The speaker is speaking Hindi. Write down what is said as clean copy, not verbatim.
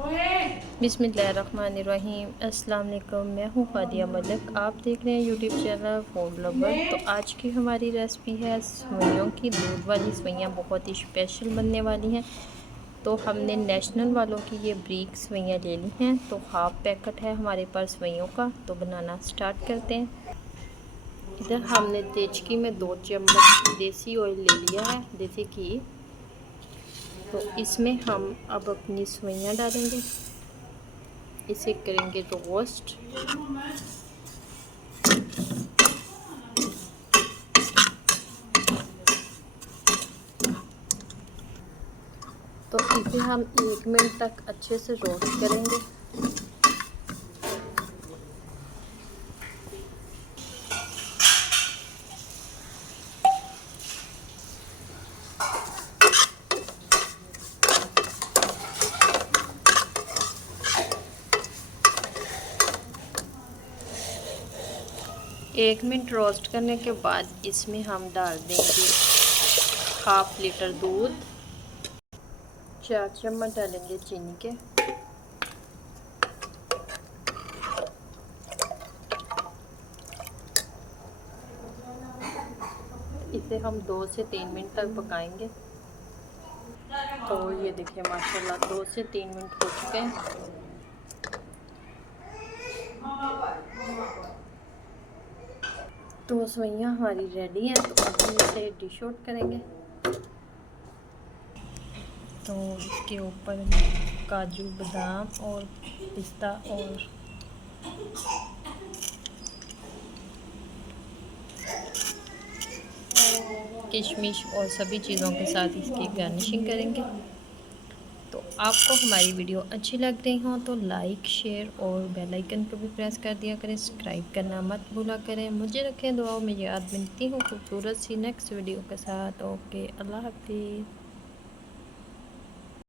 बिस्मिल्लाहिर्रहमानिर्रहीम। अस्सलाम वालेकुम। मैं हूँ फादिया मलिक, आप देख रहे हैं यूट्यूब चैनल फूड लवर। तो आज की हमारी रेसिपी है सेवइयों की। दूध वाली सेवइयाँ बहुत ही स्पेशल बनने वाली हैं। तो हमने नेशनल वालों की ये ब्रीक सेवइयाँ ले ली हैं। तो हाफ पैकेट है हमारे पास सेवइयों का। तो बनाना स्टार्ट करते हैं। इधर हमने देचकी में 2 चम्मच देसी ऑयल ले लिया है, देसी घी। तो इसमें हम अब अपनी सेवइयाँ डालेंगे, इसे करेंगे रोस्ट। तो इसे हम 1 मिनट तक अच्छे से रोस्ट करेंगे। एक मिनट रोस्ट करने के बाद इसमें हम डाल देंगे हाफ लीटर दूध, 4 चम्मच डालेंगे चीनी के, इसे हम 2 से 3 मिनट तक पकाएंगे। तो ये देखिए माशाल्लाह 2 से 3 मिनट हो चुके हैं। तो सेवइयाँ हमारी रेडी हैं। तो अब हम इसे डिश आउट करेंगे। तो इसके ऊपर काजू, बादाम और पिस्ता और किशमिश और सभी चीज़ों के साथ इसकी गार्निशिंग करेंगे। तो आपको हमारी वीडियो अच्छी लग रही हो तो लाइक, शेयर और बेल आइकन को भी प्रेस कर दिया करें। सब्सक्राइब करना मत भूला करें। मुझे रखें दुआओं में याद। मिलती हूँ खूबसूरत सी नेक्स्ट वीडियो के साथ। ओके, अल्लाह हाफिज़।